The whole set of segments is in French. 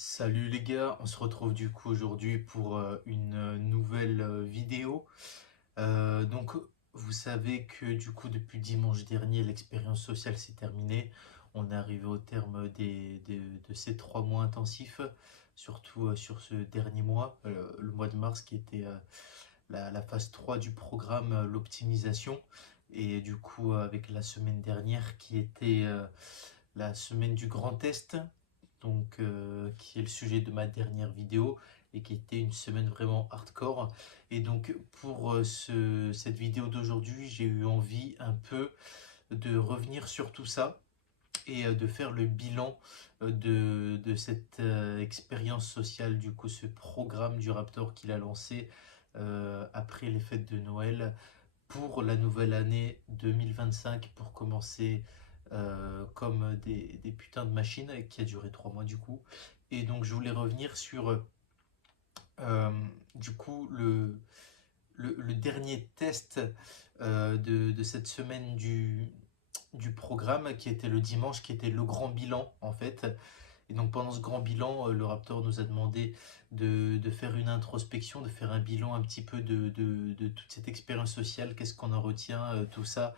Salut les gars, on se retrouve du coup aujourd'hui pour une nouvelle vidéo. Donc vous savez que du coup depuis dimanche dernier l'expérience sociale s'est terminée. On est arrivé au terme de ces 3 mois intensifs, surtout sur ce dernier mois, le mois de mars qui était la phase 3 du programme, l'optimisation. Et du coup avec la semaine dernière qui était la semaine du grand test, donc qui est le sujet de ma dernière vidéo et qui était une semaine vraiment hardcore. Et donc pour cette vidéo d'aujourd'hui, j'ai eu envie un peu de revenir sur tout ça et de faire le bilan de cette expérience sociale, du coup ce programme du Raptor qu'il a lancé après les fêtes de Noël pour la nouvelle année 2025 pour commencer comme des putains de machines qui a duré 3 mois du coup. Et donc je voulais revenir sur euh, du coup le dernier test de cette semaine du programme qui était le dimanche, qui était le grand bilan en fait. Et donc pendant ce grand bilan, le Raptor nous a demandé de faire une introspection, de faire un bilan un petit peu de toute cette expérience sociale, qu'est-ce qu'on en retient, tout ça,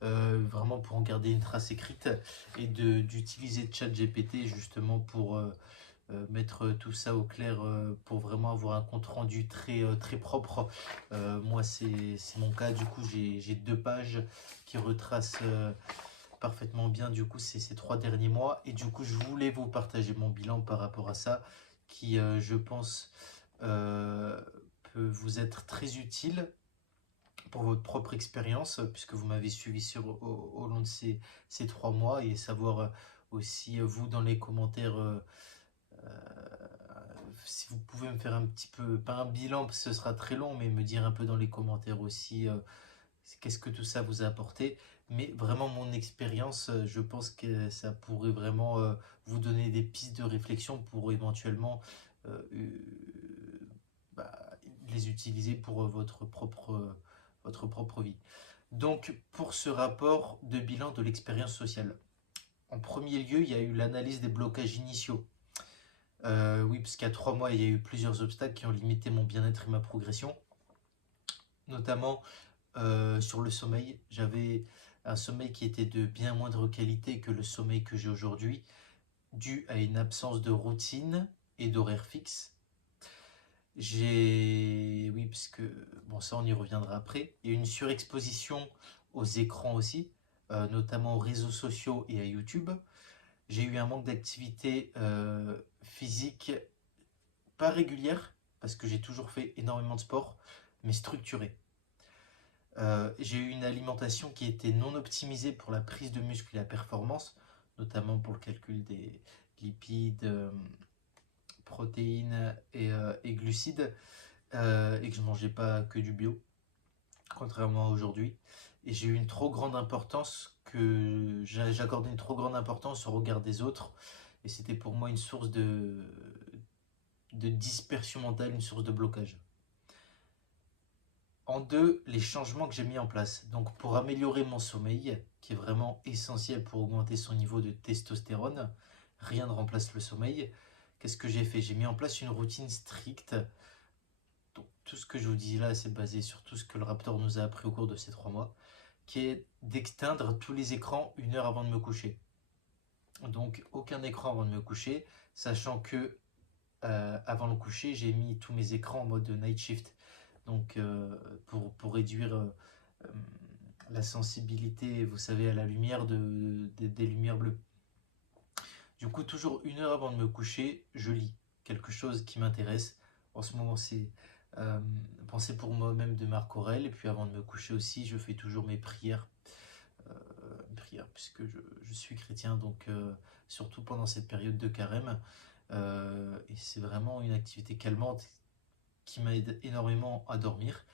vraiment pour en garder une trace écrite et d'utiliser ChatGPT justement pour mettre tout ça au clair, pour vraiment avoir un compte rendu très propre. Moi c'est mon cas, du coup j'ai 2 pages qui retracent parfaitement bien du coup ces 3 derniers mois, et du coup je voulais vous partager mon bilan par rapport à ça qui je pense euh, peut vous être très utile pour votre propre expérience, puisque vous m'avez suivi au long de ces 3 mois, et savoir aussi vous dans les commentaires, euh, si vous pouvez me faire un petit peu, pas un bilan parce que ce sera très long, mais me dire un peu dans les commentaires aussi qu'est-ce que tout ça vous a apporté. Mais vraiment mon expérience, je pense que ça pourrait vraiment vous donner des pistes de réflexion pour éventuellement euh, euh, bah, les utiliser pour votre propre vie. Donc pour ce rapport de bilan de l'expérience sociale, en premier lieu, il y a eu l'analyse des blocages initiaux. Oui, parce qu'il y a 3 mois, il y a eu plusieurs obstacles qui ont limité mon bien-être et ma progression, notamment sur le sommeil. J'avais un sommeil qui était de bien moindre qualité que le sommeil que j'ai aujourd'hui, dû à une absence de routine et d'horaire fixe. Oui, parce que, bon, ça on y reviendra après. Il y a une surexposition aux écrans aussi, notamment aux réseaux sociaux et à YouTube. J'ai eu un manque d'activité physique, pas régulière, parce que j'ai toujours fait énormément de sport, mais structurée. J'ai eu une alimentation qui était non optimisée pour la prise de muscle et la performance, notamment pour le calcul des lipides, protéines et glucides, et que je ne mangeais pas que du bio, contrairement à aujourd'hui. Et j'ai eu une trop grande importance, que j'accordais une trop grande importance au regard des autres, et c'était pour moi une source de dispersion mentale, une source de blocage. En deux, les changements que j'ai mis en place. Donc pour améliorer mon sommeil, qui est vraiment essentiel pour augmenter son niveau de testostérone, rien ne remplace le sommeil. Qu'est-ce que j'ai fait? J'ai mis en place une routine stricte. Donc tout ce que je vous dis là, c'est basé sur tout ce que le Raptor nous a appris au cours de ces 3 mois, qui est d'exteindre tous les écrans 1 heure avant de me coucher. Donc aucun écran avant de me coucher, sachant que avant le coucher, j'ai mis tous mes écrans en mode night shift. Donc pour réduire euh, la sensibilité, vous savez, à la lumière des lumières bleues. Du coup, toujours 1 heure avant de me coucher, je lis quelque chose qui m'intéresse. En ce moment, c'est euh, Penser pour moi-même de Marc Aurèle. Et puis avant de me coucher aussi, je fais toujours mes euh, prières puisque je suis chrétien, donc surtout pendant cette période de carême. Et c'est vraiment une activité calmante qui m'aide énormément à dormir.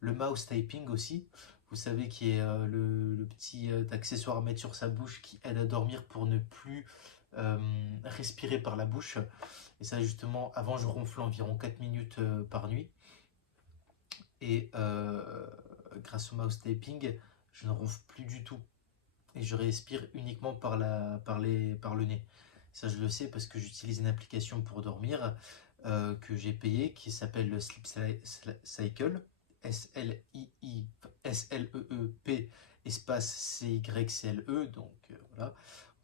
Le mouse typing aussi, vous savez, qui est le petit accessoire à mettre sur sa bouche qui aide à dormir pour ne plus euh, respirer par la bouche. Et ça, justement, avant, je ronflais environ 4 minutes par nuit. Et grâce au mouse typing, je ne ronfle plus du tout. Et je respire uniquement par le nez. Ça, je le sais parce que j'utilise une application pour dormir que j'ai payée qui s'appelle Cycle, Sleep, espace CYCLE, donc voilà,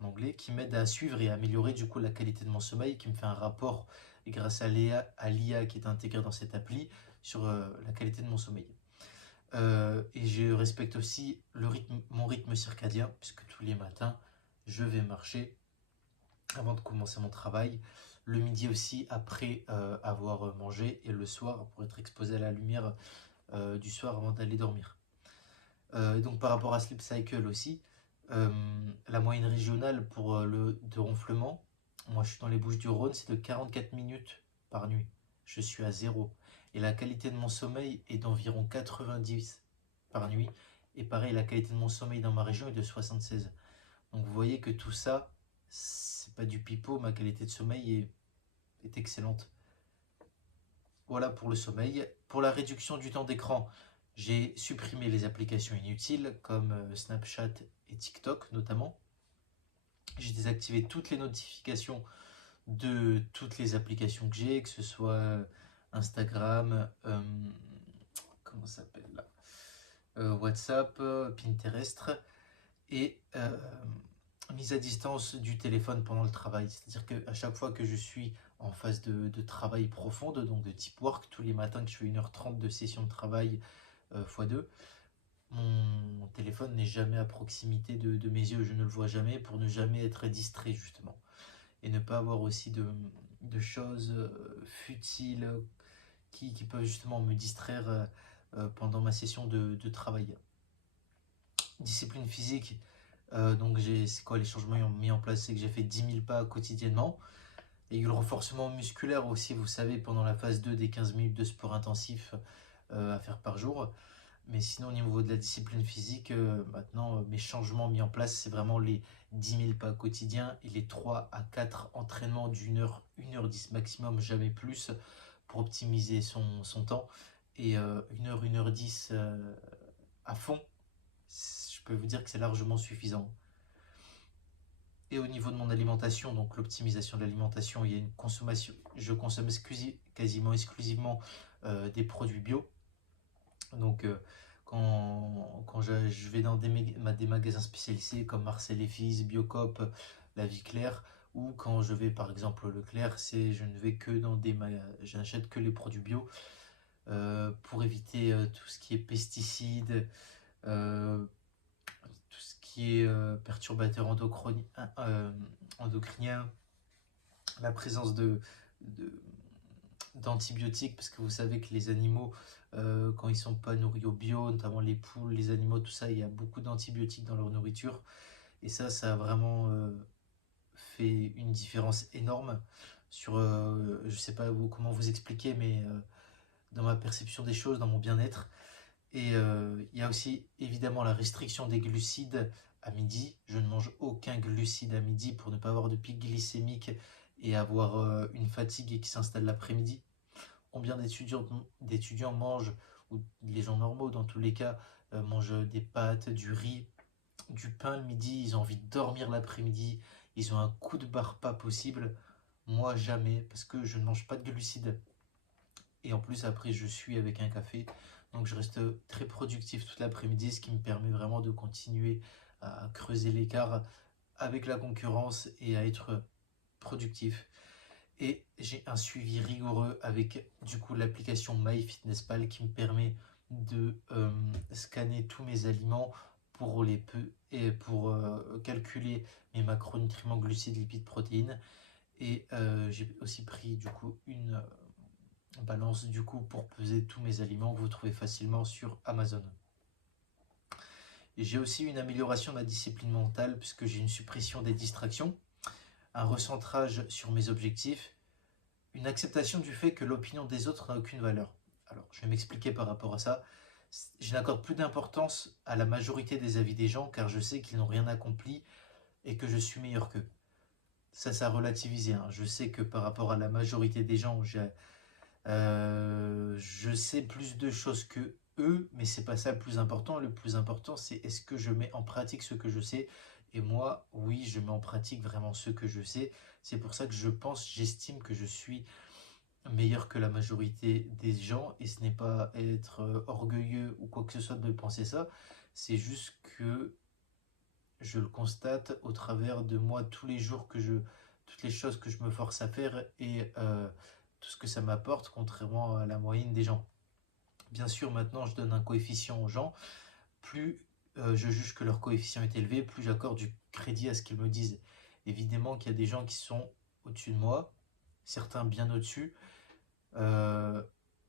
en anglais, qui m'aide à suivre et à améliorer du coup la qualité de mon sommeil, qui me fait un rapport grâce à l'IA qui est intégrée dans cette appli sur la qualité de mon sommeil. Et je respecte aussi mon rythme circadien, puisque tous les matins, je vais marcher avant de commencer mon travail. Le midi aussi, après avoir mangé, et le soir, pour être exposé à la lumière du soir avant d'aller dormir. Donc par rapport à Sleep Cycle aussi, euh, la moyenne régionale pour de ronflement, moi je suis dans les Bouches-du-Rhône, c'est de 44 minutes par nuit. Je suis à zéro. Et la qualité de mon sommeil est d'environ 90 par nuit. Et pareil, la qualité de mon sommeil dans ma région est de 76. Donc vous voyez que tout ça, c'est pas du pipeau, ma qualité de sommeil est excellente. Voilà pour le sommeil. Pour la réduction du temps d'écran, j'ai supprimé les applications inutiles comme Snapchat et TikTok notamment. J'ai désactivé toutes les notifications de toutes les applications que j'ai, que ce soit Instagram, comment ça s'appelle là, WhatsApp, Pinterest, et mise à distance du téléphone pendant le travail. C'est-à-dire qu'à chaque fois que je suis en phase de travail profonde, donc de type work, tous les matins que je fais 1h30 de session de travail x2, mon téléphone n'est jamais à proximité de mes yeux, je ne le vois jamais pour ne jamais être distrait justement. Et ne pas avoir aussi de choses futiles qui peuvent justement me distraire pendant ma session de travail. Discipline physique, donc c'est quoi les changements mis en place? C'est que j'ai fait 10 000 pas quotidiennement. Il y a eu le renforcement musculaire aussi, vous savez, pendant la phase 2 des 15 minutes de sport intensif à faire par jour. Mais sinon, au niveau de la discipline physique, maintenant, mes changements mis en place, c'est vraiment les 10 000 pas quotidiens et les 3 à 4 entraînements d'une heure, 1h10 maximum, jamais plus, pour optimiser son temps. Et 1h, 1h10 à fond, je peux vous dire que c'est largement suffisant. Et au niveau de mon alimentation, donc l'optimisation de l'alimentation, il y a une consommation, je consomme quasiment exclusivement des produits bio. Donc quand je vais dans des magasins spécialisés comme Marcel et Fils, Biocop, La Vie Claire, ou quand je vais par exemple au Leclerc, je ne vais que dans je n'achète que les produits bio pour éviter tout ce qui est pesticides, euh, tout ce qui est perturbateur endocrinien, la présence de- d'antibiotiques, parce que vous savez que les animaux, quand ils sont pas nourris au bio, notamment les poules, les animaux, tout ça, il y a beaucoup d'antibiotiques dans leur nourriture. Et ça a vraiment fait une différence énorme sur, je sais pas comment vous expliquer, mais dans ma perception des choses, dans mon bien-être. Et il y a aussi évidemment la restriction des glucides à midi. Je ne mange aucun glucide à midi pour ne pas avoir de pic glycémique et avoir une fatigue qui s'installe l'après-midi. Combien d'étudiants mangent, ou les gens normaux dans tous les cas, mangent des pâtes, du riz, du pain le midi, ils ont envie de dormir l'après-midi, ils ont un coup de barre pas possible. Moi jamais, parce que je ne mange pas de glucides. Et en plus après je suis avec un café. Donc je reste très productif toute l'après-midi, ce qui me permet vraiment de continuer à creuser l'écart avec la concurrence et à être productif. Et j'ai un suivi rigoureux avec du coup l'application MyFitnessPal qui me permet de scanner tous mes aliments pour et pour calculer mes macronutriments, glucides, lipides, protéines. Et j'ai aussi pris du coup une balance du coup pour peser tous mes aliments que vous trouvez facilement sur Amazon. Et j'ai aussi une amélioration de ma discipline mentale puisque j'ai une suppression des distractions, un recentrage sur mes objectifs, une acceptation du fait que l'opinion des autres n'a aucune valeur. Alors, je vais m'expliquer par rapport à ça. Je n'accorde plus d'importance à la majorité des avis des gens car je sais qu'ils n'ont rien accompli et que je suis meilleur qu'eux. Ça a relativisé. Hein. Je sais que par rapport à la majorité des gens, je sais plus de choses que eux, mais c'est pas ça le plus important. Le plus important, c'est est-ce que je mets en pratique ce que je sais Et moi, oui, je mets en pratique vraiment ce que je sais. C'est pour ça que j'estime que je suis meilleur que la majorité des gens. Et ce n'est pas être orgueilleux ou quoi que ce soit de penser ça. C'est juste que je le constate au travers de moi tous les jours toutes les choses que je me force à faire et tout ce que ça m'apporte, contrairement à la moyenne des gens. Bien sûr, maintenant, je donne un coefficient aux gens. Plus je juge que leur coefficient est élevé, plus j'accorde du crédit à ce qu'ils me disent. Évidemment qu'il y a des gens qui sont au-dessus de moi, certains bien au-dessus. Euh,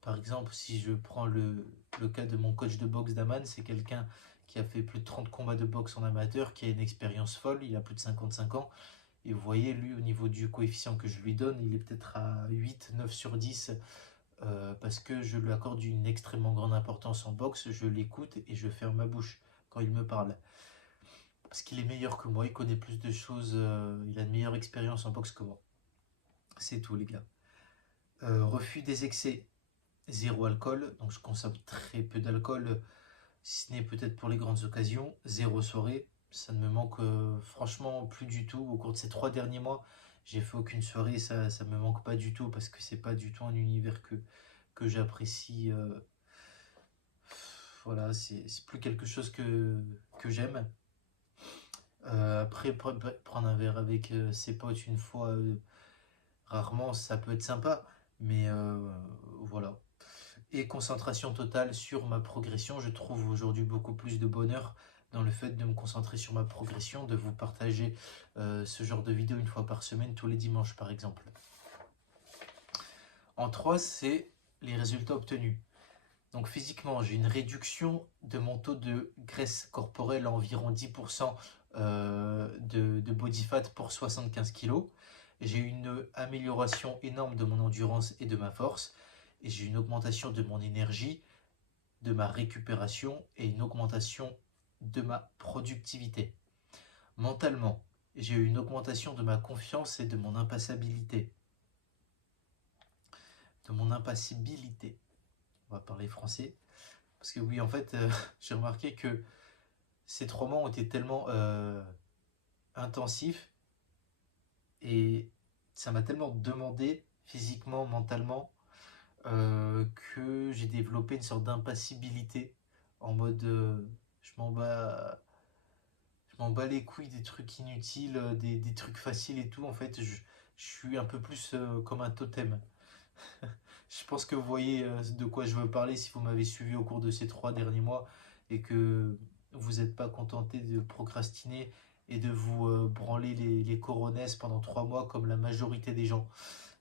Par exemple, si je prends le cas de mon coach de boxe d'Aman, c'est quelqu'un qui a fait plus de 30 combats de boxe en amateur, qui a une expérience folle, il a plus de 55 ans. Et vous voyez, lui, au niveau du coefficient que je lui donne, il est peut-être à 8, 9 sur 10, parce que je lui accorde une extrêmement grande importance en boxe, je l'écoute et je ferme ma bouche quand il me parle. Parce qu'il est meilleur que moi, il connaît plus de choses, il a une meilleure expérience en boxe que moi. C'est tout, les gars. Refus des excès, zéro alcool, donc je consomme très peu d'alcool, si ce n'est peut-être pour les grandes occasions. Zéro soirée, ça ne me manque franchement plus du tout. Au cours de ces 3 derniers mois, j'ai fait aucune soirée, ça ne me manque pas du tout parce que c'est pas du tout un univers que j'apprécie. Voilà, c'est plus quelque chose que j'aime. Après, prendre un verre avec ses potes une fois, rarement, ça peut être sympa, mais voilà. Et concentration totale sur ma progression. Je trouve aujourd'hui beaucoup plus de bonheur dans le fait de me concentrer sur ma progression, de vous partager ce genre de vidéo une fois par semaine, tous les dimanches par exemple. En 3, c'est les résultats obtenus. Donc physiquement, j'ai une réduction de mon taux de graisse corporelle à environ 10% de body fat pour 75 kg. J'ai une amélioration énorme de mon endurance et de ma force. Et j'ai une augmentation de mon énergie, de ma récupération et une augmentation de ma productivité. Mentalement, j'ai eu une augmentation de ma confiance et de mon impassibilité. De mon impassibilité. On va parler français. Parce que oui, en fait, j'ai remarqué que ces 3 mois ont été tellement intensifs et ça m'a tellement demandé physiquement, mentalement, que j'ai développé une sorte d'impassibilité en mode je m'en bats, je m'en bats les couilles des trucs inutiles, des trucs faciles et tout. En fait, je suis un peu plus comme un totem. Je pense que vous voyez de quoi je veux parler si vous m'avez suivi au cours de ces 3 derniers mois et que vous n'êtes pas contenté de procrastiner et de vous branler les coronesses pendant 3 mois comme la majorité des gens.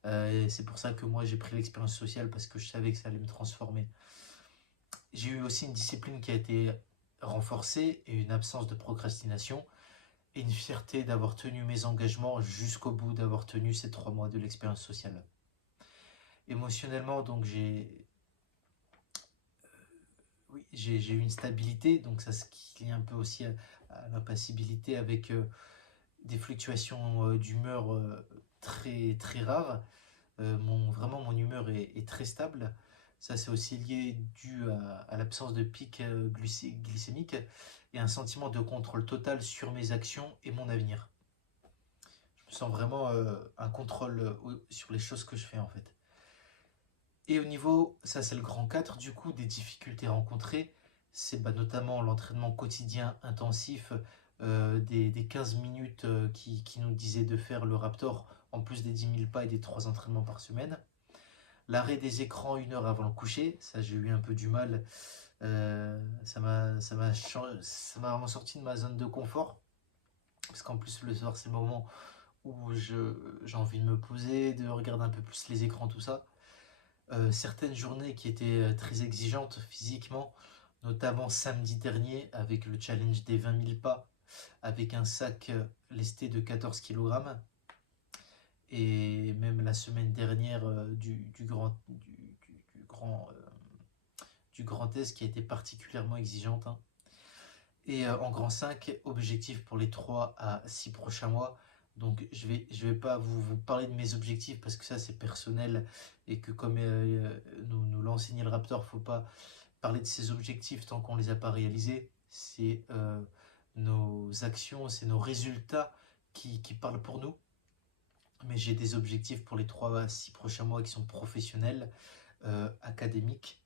Et c'est pour ça que moi j'ai pris l'expérience sociale parce que je savais que ça allait me transformer. J'ai eu aussi une discipline qui a été renforcée et une absence de procrastination et une fierté d'avoir tenu mes engagements jusqu'au bout, d'avoir tenu ces 3 mois de l'expérience sociale. Émotionnellement, donc j'ai eu une stabilité, donc ça se lie un peu aussi à l'impassibilité avec des fluctuations d'humeur très, très rares. Vraiment, mon humeur est très stable. Ça, c'est aussi lié dû à l'absence de pic glycémique et un sentiment de contrôle total sur mes actions et mon avenir. Je me sens vraiment un contrôle sur les choses que je fais en fait. Et au niveau, ça c'est le grand 4 du coup, des difficultés rencontrées, c'est notamment l'entraînement quotidien intensif des 15 minutes qui nous disait de faire le Raptor, en plus des 10 000 pas et des 3 entraînements par semaine. L'arrêt des écrans 1 heure avant le coucher, ça j'ai eu un peu du mal, ça m'a vraiment sorti de ma zone de confort, parce qu'en plus le soir c'est le moment où j'ai envie de me poser, de regarder un peu plus les écrans, tout ça. Certaines journées qui étaient très exigeantes physiquement, notamment samedi dernier avec le challenge des 20 000 pas, avec un sac lesté de 14 kg, et même la semaine dernière du Grand Est qui a été particulièrement exigeante, hein. Et en grand 5, objectif pour les 3 à 6 prochains mois. Donc je vais pas vous parler de mes objectifs parce que ça c'est personnel et que comme nous l'a enseigné le Raptor, faut pas parler de ses objectifs tant qu'on les a pas réalisés. C'est nos actions, c'est nos résultats qui parlent pour nous. Mais j'ai des objectifs pour les 3 à 6 prochains mois qui sont professionnels, académiques,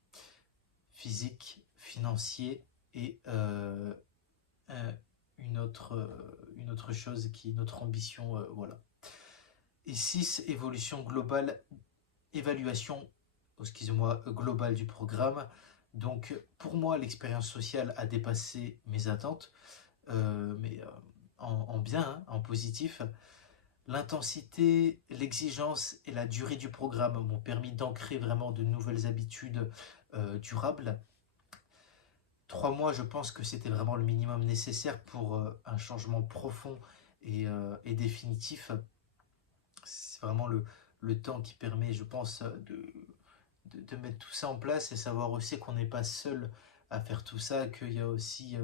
physiques, financiers et un- une autre chose qui est notre ambition. Voilà. Et 6, évolution globale, évaluation, excusez-moi, globale du programme. Donc pour moi, l'expérience sociale a dépassé mes attentes, mais en bien, hein, en positif. L'intensité, l'exigence et la durée du programme m'ont permis d'ancrer vraiment de nouvelles habitudes durables. 3 mois, je pense que c'était vraiment le minimum nécessaire pour un changement profond et définitif. C'est vraiment le temps qui permet, je pense, de mettre tout ça en place et savoir aussi qu'on n'est pas seul à faire tout ça, qu'il y a aussi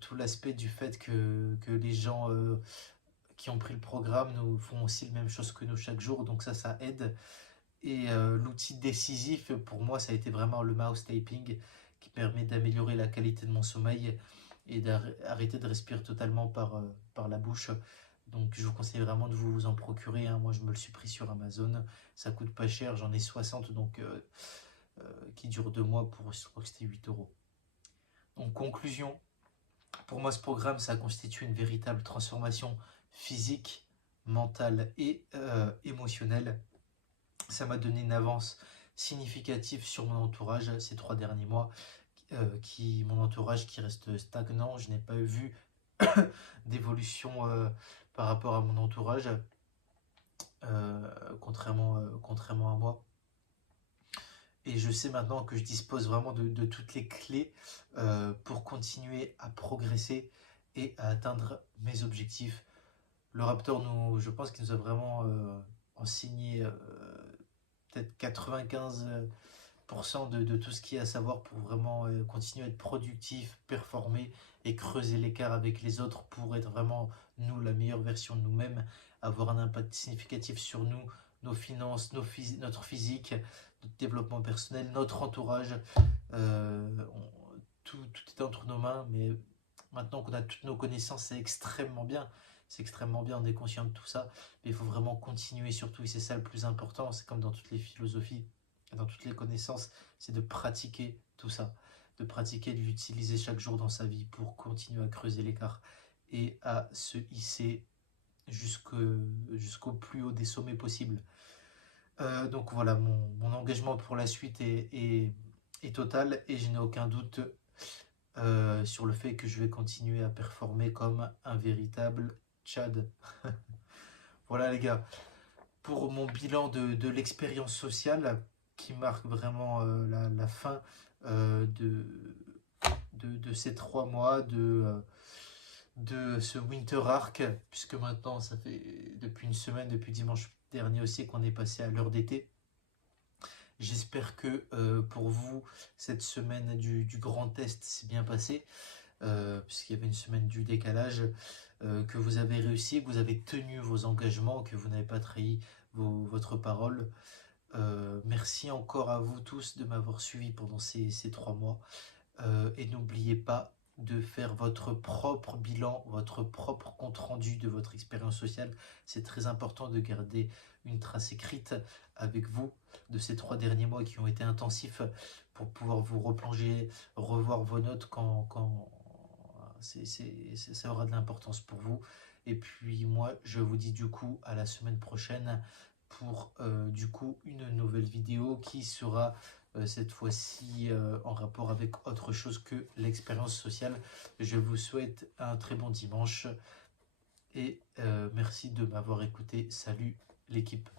tout l'aspect du fait que les gens qui ont pris le programme nous font aussi la même chose que nous chaque jour, donc ça aide. Et l'outil décisif pour moi, ça a été vraiment le mouse taping qui permet d'améliorer la qualité de mon sommeil et d'arrêter de respirer totalement par la bouche. Donc je vous conseille vraiment de vous en procurer, hein. Moi je me le suis pris sur Amazon, ça coûte pas cher, j'en ai 60 donc qui dure 2 mois pour, je crois que c'était 8 euros. Donc conclusion, pour moi ce programme ça constitue une véritable transformation physique, mentale et émotionnelle. Ça m'a donné une avance significative sur mon entourage ces 3 derniers mois, mon entourage qui reste stagnant. Je n'ai pas vu d'évolution par rapport à mon entourage, contrairement à moi. Et je sais maintenant que je dispose vraiment de toutes les clés pour continuer à progresser et à atteindre mes objectifs. Le Raptor, je pense qu'il nous a vraiment enseigné peut-être 95% de tout ce qu'il y a à savoir pour vraiment continuer à être productif, performer et creuser l'écart avec les autres pour être vraiment nous, la meilleure version de nous-mêmes, avoir un impact significatif sur nous, nos finances, notre physique, notre développement personnel, notre entourage. Tout est entre nos mains, mais maintenant qu'on a toutes nos connaissances, c'est extrêmement bien. C'est extrêmement bien, on est conscient de tout ça, mais il faut vraiment continuer surtout, et c'est ça le plus important, c'est comme dans toutes les philosophies, dans toutes les connaissances, c'est de pratiquer tout ça, de pratiquer, de l'utiliser chaque jour dans sa vie pour continuer à creuser l'écart et à se hisser jusqu'au plus haut des sommets possibles. Donc voilà, mon engagement pour la suite est total et je n'ai aucun doute sur le fait que je vais continuer à performer comme un véritable Tchad. Voilà les gars, pour mon bilan de l'expérience sociale qui marque vraiment la fin de ces 3 mois de ce Winter Arc, puisque maintenant ça fait depuis une semaine, depuis dimanche dernier aussi qu'on est passé à l'heure d'été. J'espère que pour vous, cette semaine du Grand Test s'est bien passée, puisqu'il y avait une semaine du décalage, que vous avez réussi, que vous avez tenu vos engagements, que vous n'avez pas trahi votre parole. Merci encore à vous tous de m'avoir suivi pendant ces 3 mois. Et n'oubliez pas de faire votre propre bilan, votre propre compte-rendu de votre expérience sociale. C'est très important de garder une trace écrite avec vous de ces 3 derniers mois qui ont été intensifs pour pouvoir vous replonger, revoir vos notes quand ça aura de l'importance pour vous. Et puis moi, je vous dis du coup à la semaine prochaine pour du coup une nouvelle vidéo qui sera cette fois-ci en rapport avec autre chose que l'expérience sociale. Je vous souhaite un très bon dimanche et merci de m'avoir écouté. Salut l'équipe.